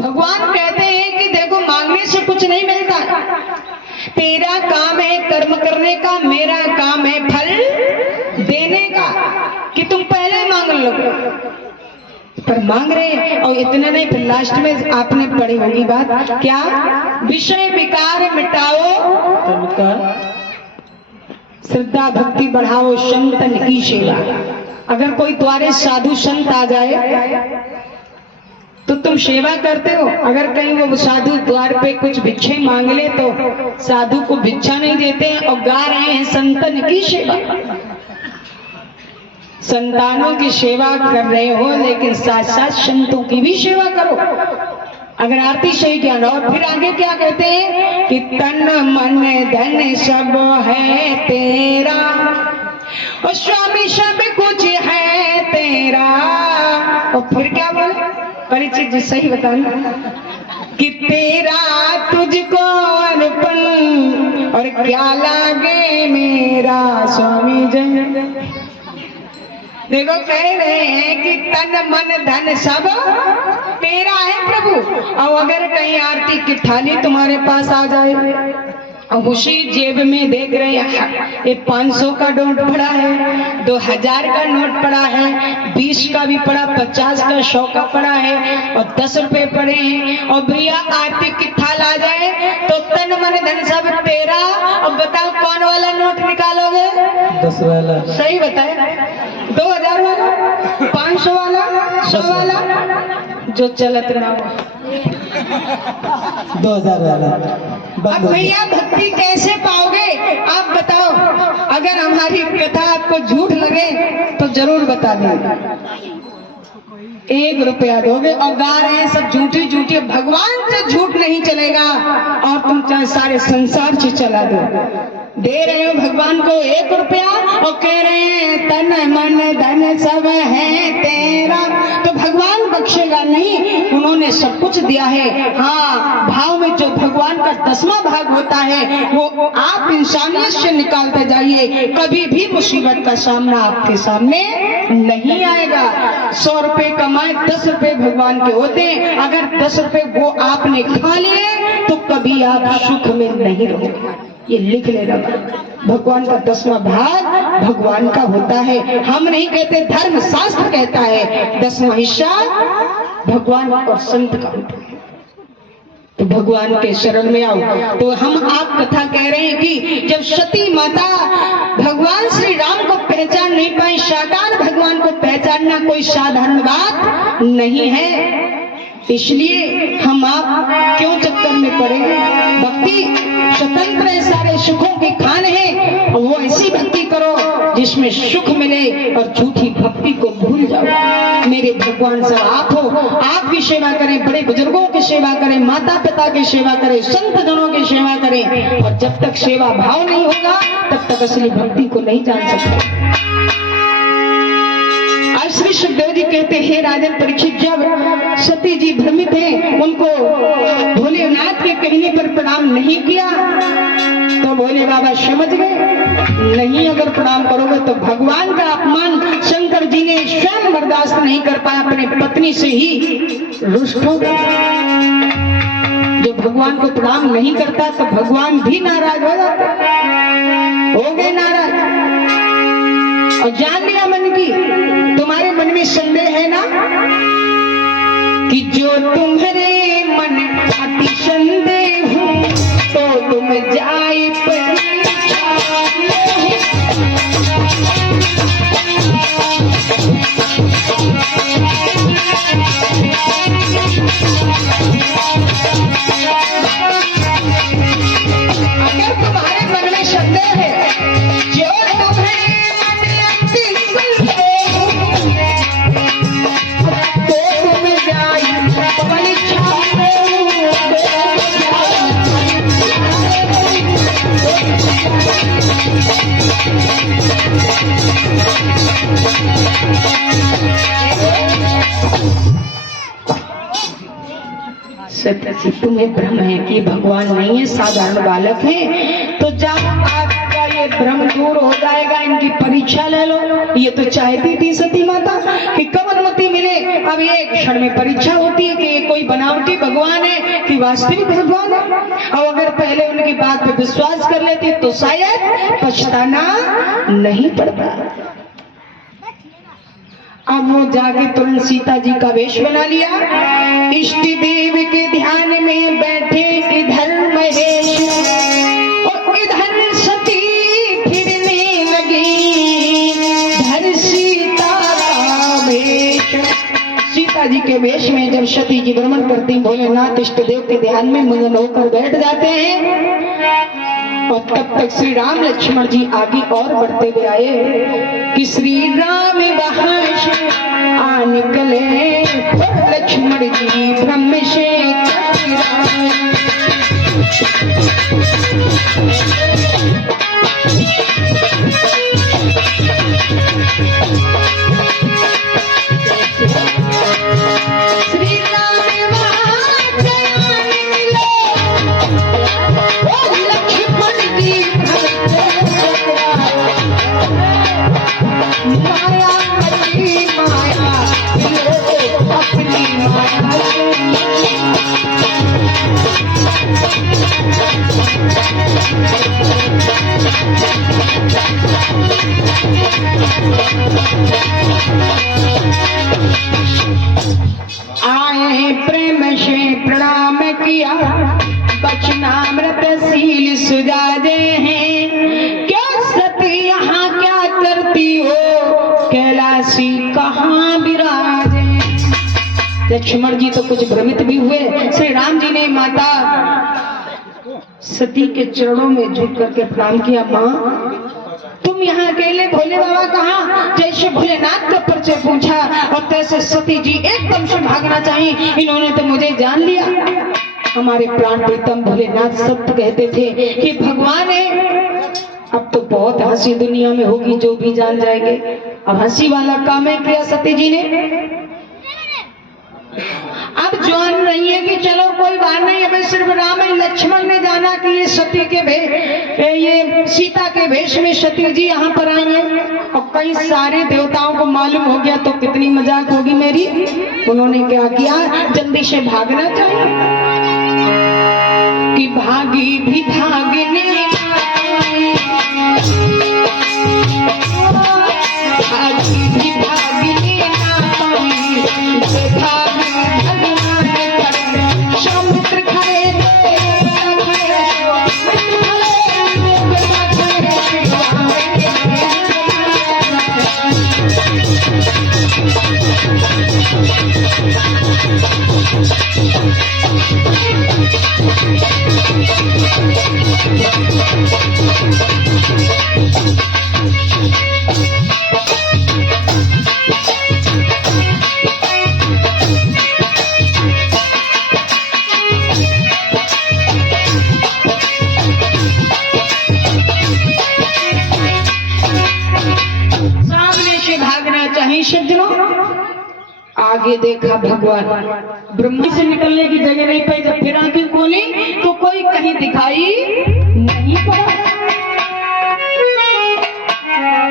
भगवान कहते हैं कि देखो मांगने से कुछ नहीं मिलता, तेरा काम है कर्म करने का, मेरा काम है फल देने का, कि तुम पहले मांग लो। पर मांग रहे और इतने नहीं, फिर लास्ट में आपने पढ़ी होगी बात क्या, विषय विकार मिटाओ, श्रद्धा भक्ति बढ़ाओ, संतन की सेवा। अगर कोई द्वारे साधु संत आ जाए तो तुम सेवा करते हो, अगर कहीं वो साधु द्वार पे कुछ भिक्षे मांग ले तो साधु को भिक्षा नहीं देते हैं और गा रहे हैं संतन की सेवा। संतानों की सेवा कर रहे हो लेकिन साथ साथ संतों की भी सेवा करो। अगर आरती सही ज्ञान। और फिर आगे क्या कहते हैं कि तन मन धन सब है तेरा, और स्वामी सब कुछ है तेरा। और फिर क्या बोले, परिचित जी सही बताना, कि तेरा तुझको अर्पण और क्या लागे मेरा स्वामी जन। देखो कह रहे हैं कि तन मन धन सब तेरा है प्रभु। और अगर कहीं आरती की थाली तुम्हारे पास आ जाए और उसी जेब में देख रहे हैं ये 500 का नोट पड़ा है, 2000 का नोट पड़ा है, 20 का भी पड़ा, 50 का, 100 का पड़ा है और 10 रुपए पड़े हैं, और भैया आरती की थाल आ जाए तो तन मन धन सब तेरा। अब बताओ कौन वाला नोट निकालोगे? 10 वाला। सही बताए, 2000 वाला, 500 वाला, 100 वाला, जो चलत रहा 2000 वाला। अब भैया भक्ति कैसे पाओगे आप बताओ? अगर हमारी कथा आपको झूठ लगे तो जरूर बता दें। 1 रुपया दोगे और गा रहे हैं सब झूठी झूठी, भगवान से झूठ नहीं चलेगा और तुम चाहे सारे संसार से चला दो। दे रहे हो भगवान को 1 रुपया और कह रहे हैं तन मन धन सब है तेरा, तो भगवान बख्शेगा नहीं, उन्होंने सब कुछ दिया है। हाँ, भाव में जो भगवान का 10वां भाग होता है वो आप इंसानियत से निकालते जाइए, कभी भी मुसीबत का सामना आपके सामने नहीं आएगा। 100 रुपए कमाए 10 रुपए भगवान के होते हैं, अगर 10 रुपए वो आपने खा लिए तो कभी आप सुख में नहीं रहोगे। ये लिख लेना, भगवान का 10वां भाग भगवान का होता है। हम नहीं कहते, धर्म शास्त्र कहता है 10वां हिस्सा भगवान और संत का होता है। तो भगवान के शरण में आओ। तो हम आप कथा कह रहे हैं कि जब सती माता भगवान श्री राम को पहचान नहीं पाई, साकार भगवान को पहचानना कोई साधारण बात नहीं है, इसलिए हम आप क्यों चक्कर में पड़ेंगे। भक्ति स्वतंत्र है, सारे सुखों की खान है, और वो ऐसी भक्ति करो जिसमें सुख मिले और झूठी भक्ति को भूल जाओ। मेरे भगवान सब आप हो, आप की सेवा करें, बड़े बुजुर्गों की सेवा करें, माता पिता की सेवा करें, संत जनों की सेवा करें, और जब तक सेवा भाव नहीं होगा तब तक असली भक्ति को नहीं जान सकते। आज श्री सुखदेव जी कहते हैं राजन परीक्षित, जब सती जी भ्रमित हैं, उनको भोलेनाथ के कहने पर प्रणाम नहीं किया तो भोले बाबा समझ गए नहीं, अगर प्रणाम करोगे तो भगवान का अपमान शंकर जी ने स्वयं बर्दाश्त नहीं कर पाया, अपने पत्नी से ही रुष्ट हो गए। जो भगवान को प्रणाम नहीं करता तो भगवान भी नाराज हो जाता, हो गए नाराज। और जान लिया मन की, तुम्हारे मन में संदेह है ना कि जो तुम्हारे मन अति संदेह हो तो तुम जाए परीक्षा लो। अगर तुम्हारे मन में संदेह है, जो तुम्हारे सत्य तुम्हें भ्रम है कि भगवान नहीं है, साधारण बालक है, तो जब आपका ये भ्रम दूर हो जाएगा, इनकी परीक्षा ले लो। ये तो चाहती थी सती माता कि कब अनुमति मिले। अब ये एक क्षण में परीक्षा होती है कि ये कोई बनावटी भगवान है कि वास्तविक भगवान है। और अगर पहले उनकी बात पे विश्वास कर लेती तो शायद पछताना नहीं पड़ता। अब वो जाके तुरंत सीता जी का वेश बना लिया, इष्ट देव के ध्यान में बैठे इधर महेश और इधर सती फिरने लगी, धर सीता का वेश। सीता जी के वेश में जब सती जी भ्रमण करती, भोलेनाथ इष्ट देव के ध्यान में मगन होकर बैठ जाते हैं। और तब तक श्री राम लक्ष्मण जी आगे और बढ़ते हुए आए कि श्री राम वहां से आ निकले, लक्ष्मण जी ब्रह्म से आए प्रेम से प्रणाम किया, वचनामृतशील सुजादे हैं। क्या सती यहाँ क्या करती हो, कैलाशी कहाँ विराजे। लक्ष्मण जी तो कुछ भ्रमित भी हुए। श्री राम जी ने माता सती के चरणों में झुक करके प्रणाम किया, माँ तुम यहाँ अकेले, भोले बाबा कहाँ। जैसे भोलेनाथ का परिचय पूछा और तैसे सती जी एकदम से भागना चाहिए, इन्होंने तो मुझे जान लिया। हमारे प्राण प्रीतम भोलेनाथ सत्य कहते थे कि भगवान है। अब तो बहुत हंसी दुनिया में होगी, जो भी जान जाएंगे। अब हंसी वाला काम है किया सती जी ने। अब जान रही है कि चलो कोई बात नहीं, हमें सिर्फ राम लक्ष्मण ने जाना कि ये सती के ये सीता के वेश में सती जी यहाँ पर आई है। और कई सारे देवताओं को मालूम हो गया तो कितनी मजाक होगी मेरी। उन्होंने क्या किया, जल्दी से भागना चाहिए कि भागी भी भागने भागी भी भागने ना पाई, देखा समुद्र खाए आगे देखा भगवान ब्रह्मा से निकलने की जगह नहीं पाई। जब फिर आंखें खोली तो कोई कहीं दिखाई नहीं पड़ा।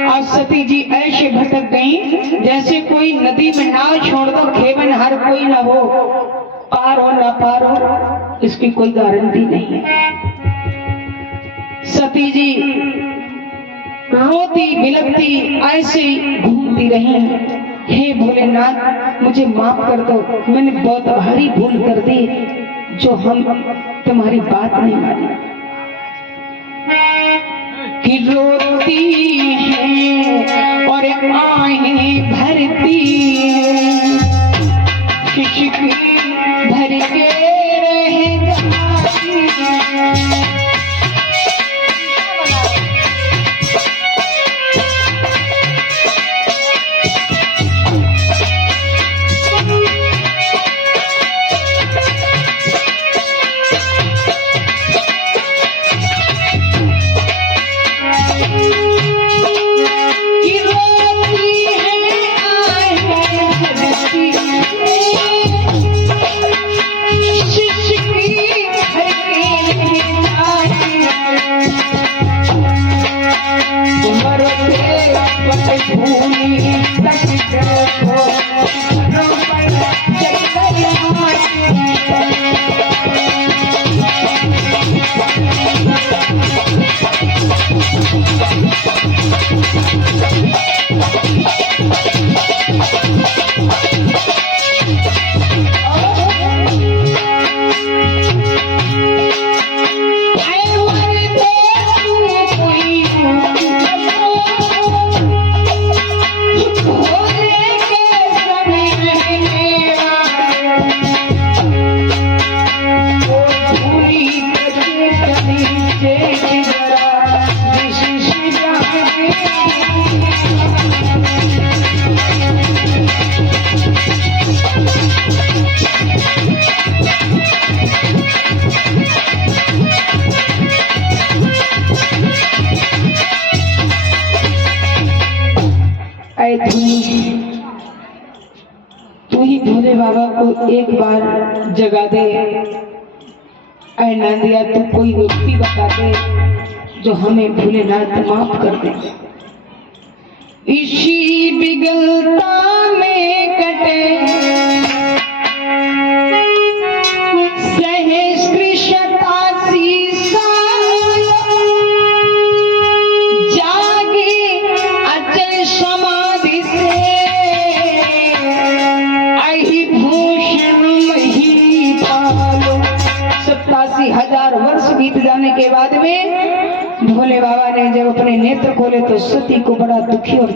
और सती जी ऐसे भटक गई जैसे कोई नदी में नाव छोड़कर खेवन हर कोई ना हो, पार हो ना पार हो इसकी कोई गारंटी नहीं है। सती जी रोती बिलखती ऐसे घूमती रही। हे भोलेनाथ मुझे माफ कर दो, मैंने बहुत भारी भूल कर दी जो हम तुम्हारी बात नहीं मानी। कि रोती है और आहें भरती है, शिशिक भर के रह जाती है। बाबा को एक बार जगा दे। ऐ नंदिया तू कोई युक्ति बता दे जो हमें भोलेनाथ माफ कर दे। इसी बिगलता में कटे सहस्त्र शतासी साल, जागे अचल समाधि से अहि भूषण मही पालो। 87,000 वर्ष बीत जाने के बाद में भोले बाबा ने जब अपने नेत्र खोले तो सती को बड़ा दुखी और